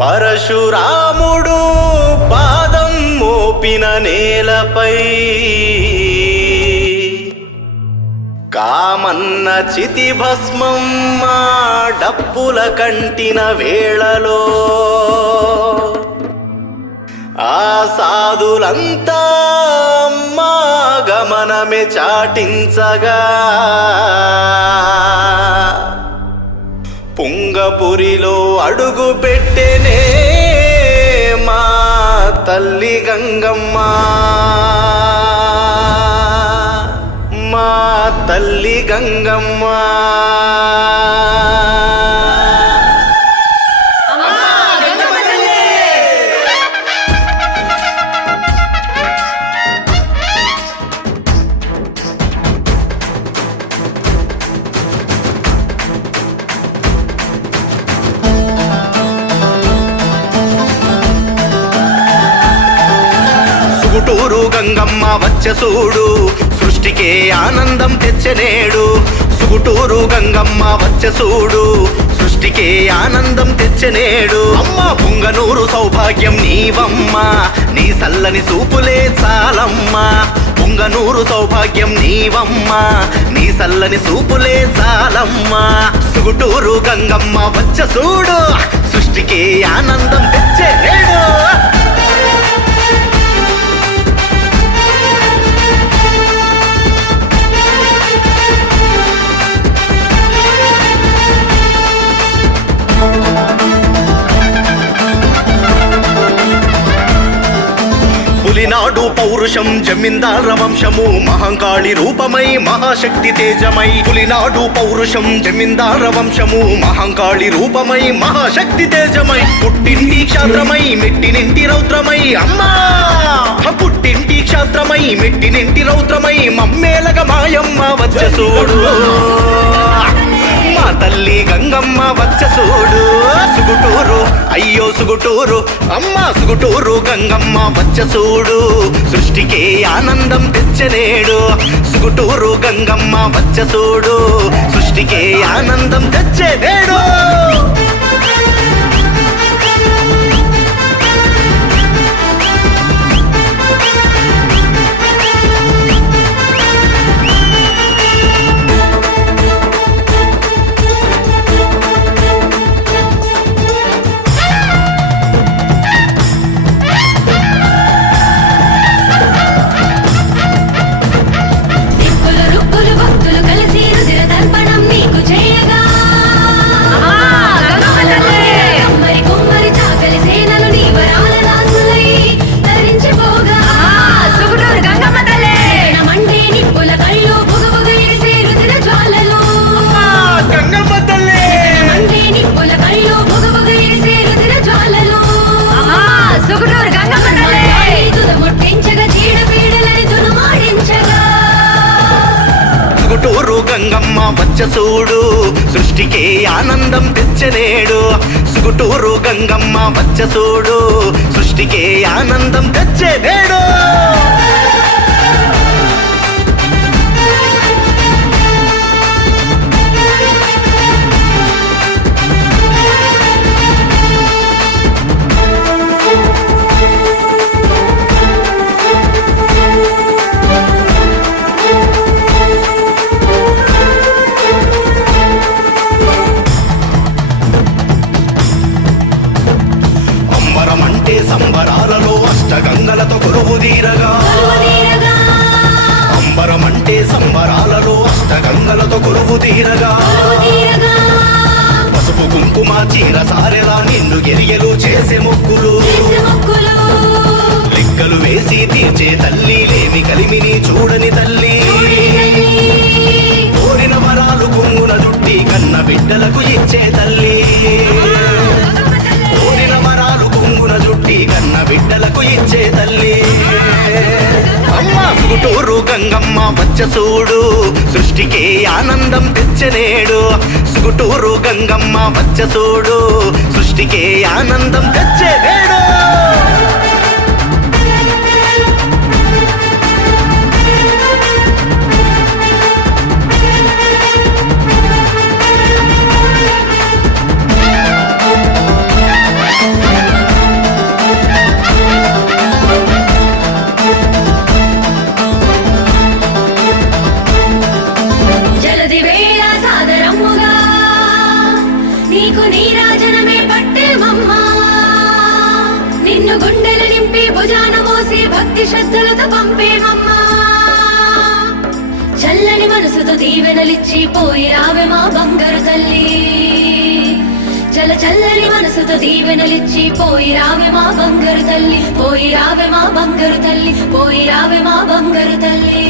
పరశురాముడు పాదం మోపిన నేలపై కామన్న చితిభస్మం మా డప్పుల కంటిన వేళలో ఆ సాధులంతా మా గమనమే చాటించగా పుంగపురిలో అడుగు పెట్టెనే మా తల్లి గంగమ్మ, మా తల్లి గంగమ్మ. సుగుటూరు గంగమ్మ వచ్చె చూడు, సృష్టికే ఆనందం తెచ్చనేడు. సుగుటూరు గంగమ్మ వచ్చె చూడు, సృష్టికే ఆనందం తెచ్చనేడు. అమ్మ పుంగనూరు సౌభాగ్యం నీవమ్మ, నీ సల్లని చూపులే చాలమ్మ. పుంగనూరు సౌభాగ్యం నీవమ్మ, నీ సల్లని చూపులే చాలమ్మ. సుగుటూరు గంగమ్మ వచ్చె చూడు, సృష్టికే ఆనందం తెచ్చనేడు. పులినాడు పౌరుషం జమీందార వంశము, మహంకాళి రూపమై మహాశక్తి తేజమై. పులినాడు పౌరుషం జమీందార వంశము, మహంకాళి రూపమై మహాశక్తి తేజమై. పుట్టింటి క్షాత్రమై మెట్టినింటి రౌద్రమై అమ్మా, పుట్టింటి క్షాత్రమై మెట్టినింటి రౌద్రమై మమ్మేలగ మాయమ్మ వచ్చె చూడు, మా తల్లి గంగమ్మ వచ్చె చూడు. సుగుటూరు అయ్యో సుగుటూరు అమ్మ, సుగుటూరు గంగమ్మ వచ్చె చూడు, సృష్టికే ఆనందం తెచ్చనేడు. సుగుటూరు గంగమ్మ వచ్చె చూడు, సృష్టికే ఆనందం తెచ్చనేడు. సుగుటూరు గంగమ్మ వచ్చె చూడు, సృష్టికే ఆనందం తెచ్చనేడు. సుగుటూరు గంగమ్మ వచ్చె చూడు, సృష్టికే ఆనందం తెచ్చనేడు. సంబరాలలో అష్టగంగలతో కొలువు తీరగా, అంబరమంటే సంబరాలలో అష్టగంగలతో కొలువు తీరగా. పసుపు కుంకుమ చీర సారెలా నిన్ను గిరియలు చేసే మొక్కులు, లిక్కలు వేసి తీర్చే తల్లి, లేమి కలిమిని చూడని తల్లి. కోరిన వరాలు కొంగున జుట్టి కన్న బిడ్డలకు ఇచ్చే తల్లి, కోరిన వరాలు కొంగున జుట్టి కన్న బిడ్డలకు ఇచ్చే తల్లి. అమ్మ సుగుటూరు గంగమ్మ వచ్చె చూడు, సృష్టికే ఆనందం తెచ్చనేడు. సుగుటూరు గంగమ్మ వచ్చె చూడు, సృష్టికే ఆనందం తెచ్చనేడు. భక్తి శ్రద్ధలతో పంపేమమ్మా చల్లని మనసుతో దీవెనలిచ్చి పోయి రావే మా బంగారు తల్లి చల్లని మనసుతో దీవెనలిచ్చి పోయి రావే మా బంగారు తల్లి పోయి రావే మా బంగారు తల్లి పోయి రావే మా బంగారు తల్లి